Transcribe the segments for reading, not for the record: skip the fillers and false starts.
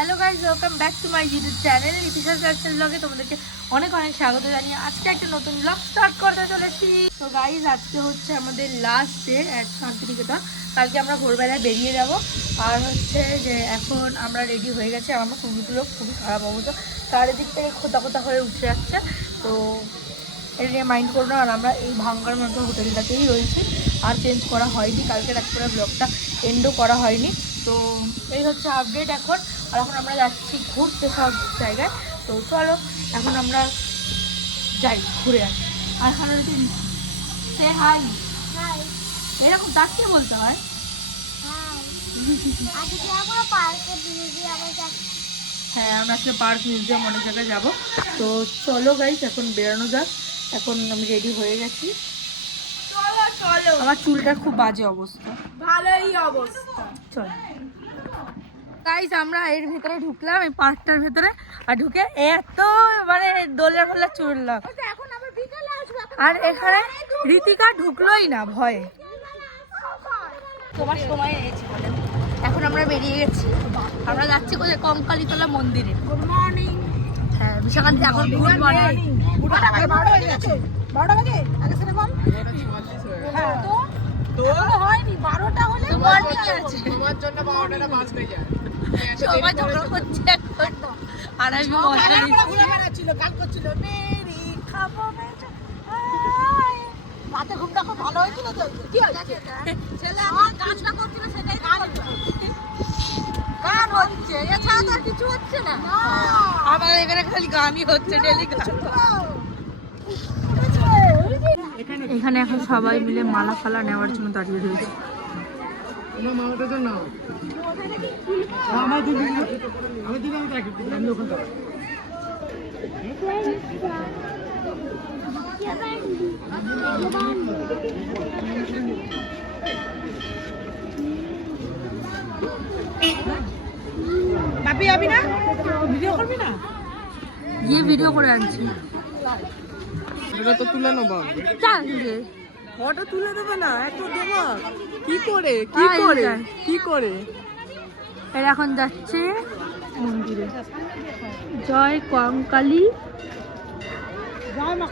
Hello guys, welcome back to my YouTube channel ইতিহাস fashion ব্লগে তোমাদেরকে অনেক অনেক স্বাগত জানিয়ে আজকে একটা নতুন ব্লগ স্টার্ট করতে চলেছি। তো গাইজ, আজকে হচ্ছে আমাদের লাস্ট ডে অ্যাট শান্তিনিকেতন। কালকে আমরা ভোরবেলায় বেরিয়ে যাব। আর হচ্ছে যে এখন আমরা রেডি হয়ে গেছি। আমার চুলগুলো খুবই খারাপ অবস্থা, চারিদিক থেকে খোঁতা খোঁতা হয়ে উঠে যাচ্ছে। তো এটা নিয়ে মাইন্ড করবো না। আর আমরা এই ভাঙ্গার মতো হোটেলটাতেই রয়েছি, আর চেঞ্জ করা হয়নি। কালকে রাত করে ব্লগটা এন্ডও করা হয়নি। তো এই হচ্ছে আপডেট এখন। আর এখন আমরা যাচ্ছি ঘুরতে সব জায়গায়। তো চলো এখন আমরা যাই, ঘুরে আসি। আর এখন সে হাই, এরকম ডাকতে বলতে হয়। হ্যাঁ, আমরা আজকে পার্ক, মিউজিয়াম অনেক জায়গায় যাবো। তো চলো গাইস, এখন বেরোনো যাক। এখন আমি রেডি হয়ে গেছি। আমার চুলটার খুব বাজে অবস্থা। ভালোই অবস্থা। চলো গাইস, আমরা এর ভিতরে ঢুকলাম, এই পার্কটার ভিতরে। আর ঢুকে এত মানে দোলের মোল্লা চড়লাম। আর এখানে রীতিকা ঢুকলোই না ভয়ে। তোমার সময় এসেছি বলে এখন আমরা বেরিয়ে গেছি। আমরা যাচ্ছি কোথায়? কঙ্কালীতলা মন্দিরে। Good morning. হ্যাঁ, বিশাখান্তি এখন গুড মর্নিং। 12টা বেজে গেছে। 12টা বাজে আগে সেটা বল। হ্যাঁ তো হয়নি, 12টা হলে মর্নিং আছে। তোমার জন্য 12টা বাজতে যায়। সবাই ঝগড়া করছে এখন। আর আমি মজা নিচ্ছি। ঘুরে বেড়াচ্ছিল, গান করছিল মেরি খাবো বেটা। রাতে ঘুমটা খুব ভালো হয়েছিল তো। কি হয়েছে? ছেলে আমার গানটা করছিল, সেটাই গান হচ্ছে, এছাড়া তো আর কিছু হচ্ছে না। আমার এখানে খালি গানই হচ্ছে, ডেলি গান। এখানে এখন সবাই মিলে মালা ফালা নেওয়ার জন্য দাঁড়িয়ে রয়েছে। মামাটা তো নাও আমার দিদি, আমি দেখি আমি ওখানে বাপি যাবি না? ভিডিও করবি না? গিয়ে ভিডিও করে আনছি। এটা তো তুলে নেবো। চাল রে, ফটো তুলে দেবে না, এত দেবো কি করে? কি করে? এর এখন যাচ্ছে মন্দিরে। জয় কঙ্কালী,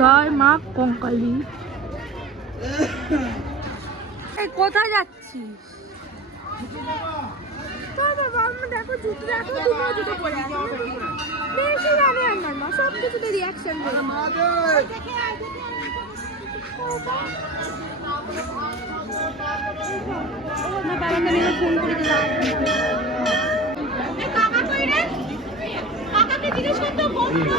জয় মা কঙ্কালী। এই কোথায় যাচ্ছিস? দেখো জুতো, দেখো তোমরা জুতো পরে আছো। বেশি জানে আমার মা, সব কিছুতে রিয়াকশন করে। ফোন করে দিলাম। কাকা কই রে? কাকাকে জিজ্ঞেস করতে ফোন করো।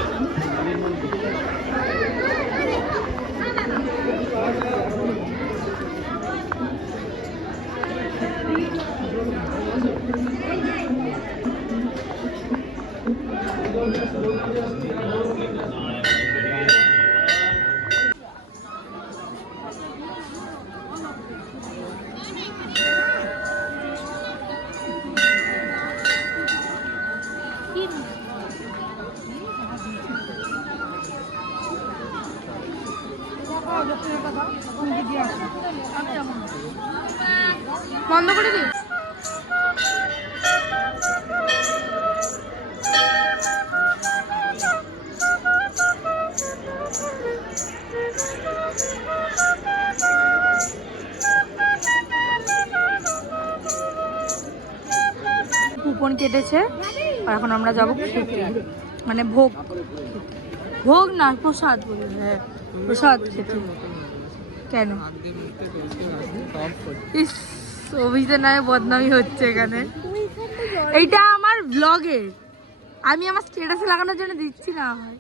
বন্ধ করে দিই। কুপন কেটেছে আর এখন আমরা যাবো খেতে, মানে ভোগ, ভোগ না প্রসাদ বলে। হ্যাঁ, প্রসাদ খেতে। কেন? ইস, অভিতে নয় বদনামি হচ্ছে এখানে। এইটা আমার ব্লগে, আমি আমার স্ট্যাটাসে লাগানোর জন্য দিচ্ছি না। হয়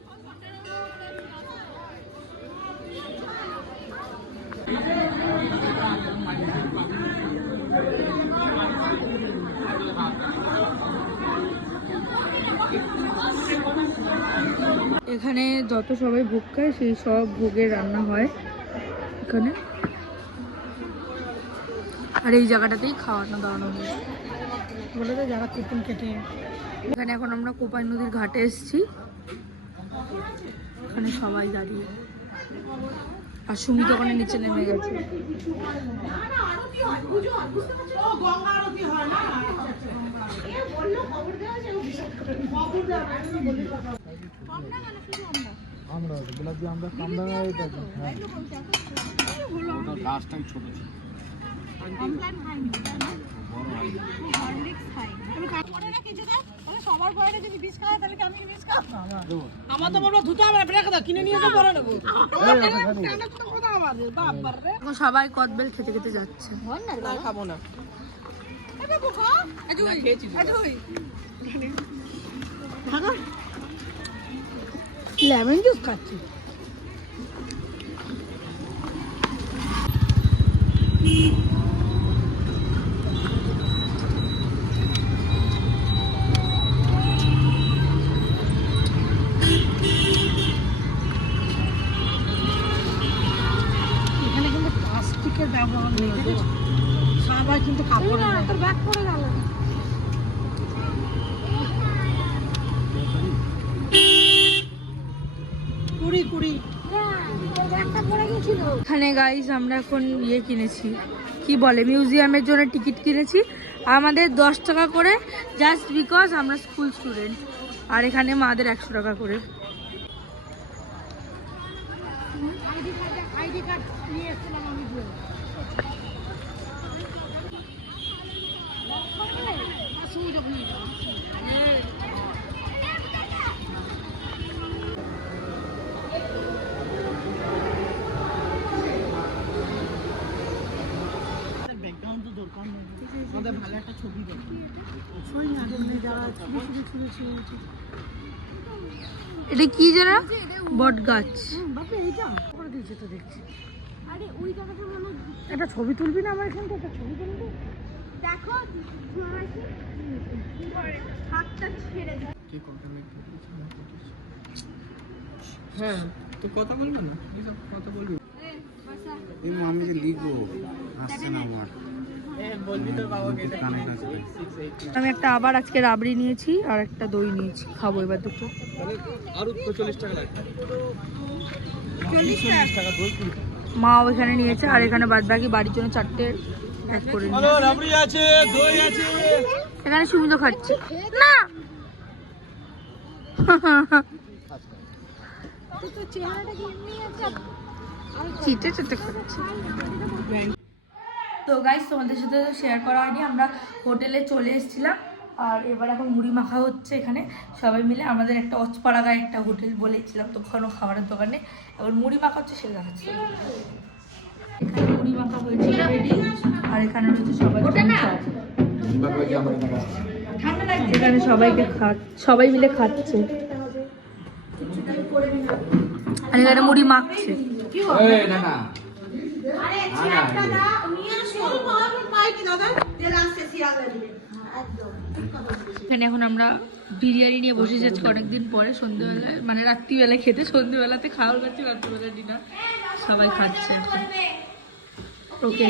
এখানে যত সবাই ভোগ খায় সেই সব ভোগের রান্না হয় এখানে। আর এই জায়গাটাতেই খাওয়ানো দাওয়ানো হয় বলে তো জায়গা কুপন কেটে। এখানে এখন আমরা কোপাই নদীর ঘাটে এসেছি। এখানে সবাই দাঁড়িয়ে, আর সুমিত ওখানে নিচে নেমে গেছে। আমরা গোলাপ দিয়ে আমরা কম দামে এটা গাছটাই ছোট ছিল সবার পরে যদি বিষ খায় তাহলে আমি বিষ খাবো আমার তো বলবো ধুতে হবে রেখে দাও কিনে নিয়ে এসে পরে নেবো এখন সবাই কদবেল খেতে খেতে যাচ্ছে। খাবো না লেমন জুস খাচ্ছি। এখানে কিন্তু প্লাস্টিকের ব্যবহার নেই, সবাই কিন্তু কাপড় ব্যাগ পরে গেল। এখানে গাইস আমরা এখন কিনেছি, কি বলে মিউজিয়ামের জন্য টিকিট কিনেছি আমাদের 10 টাকা করে, জাস্ট বিকজ আমরা স্কুল স্টুডেন্ট। আর এখানে মাদের 100 টাকা করে। আইডি কার্ড নিয়ে এসেছিলাম আমি। ভালো একটা ছবি দেখি এটা কি জানা? বট গাছ। একটা ছবি তুলবি না আমার এখান থেকে? একটা ছবি তুলবি দেখো হাতটা ছেড়ে দাও। হ্যাঁ তো কথা বলবো না, কথা বলবি আমি যে লিখবো আসছে না আমার বলবি তোর বাবাকে আমি একটা আবার আজকে রাবড়ি নিয়েছি আর একটা দই নিয়েছি, খাবো এবার দুটো। আরো তো 40 টাকা লাগবে। 40 টাকা দই কিনতে। মা ওইখানে নিয়েছে আর এখানে বাদ বাকি বাড়ির জন্য 4টে প্যাক করে নিয়েছে। হ্যালো রাবড়ি আছে, দই আছে। এখানে সুমিত খাচ্ছে না। চিটে চিটে খাচ্ছে। তো গাইস তোমাদের সাথে তো শেয়ার করা হয়নি, আমরা হোটেলে চলে এসেছিলাম আর এবার এখন মুড়ি মাখা হচ্ছে এখানে সবাই মিলে। আমাদের একটা অচপাড়াগায় একটা হোটেল বলেছিলাম তো, কোনো খাবারের দোকানে এবার মুড়ি মাখা হচ্ছে, সেটা দেখাচ্ছি। এখানে মুড়ি মাখা হয়েছে রেডি আর এখানে রয়েছে সবাই এখানে সবাইকে সবাই মিলে খাচ্ছে আর এখানে মুড়ি মাখছে। এখানে এখন আমরা বিরিয়ানি নিয়ে বসেছি আজকে অনেকদিন পরে, সন্ধ্যেবেলায় মানে রাত্রিবেলায় খেতে, সন্ধ্যেবেলাতে খাওয়ার খাচ্ছি, রাত্রিবেলা ডিনার সবাই খাচ্ছে এখন। ওকে।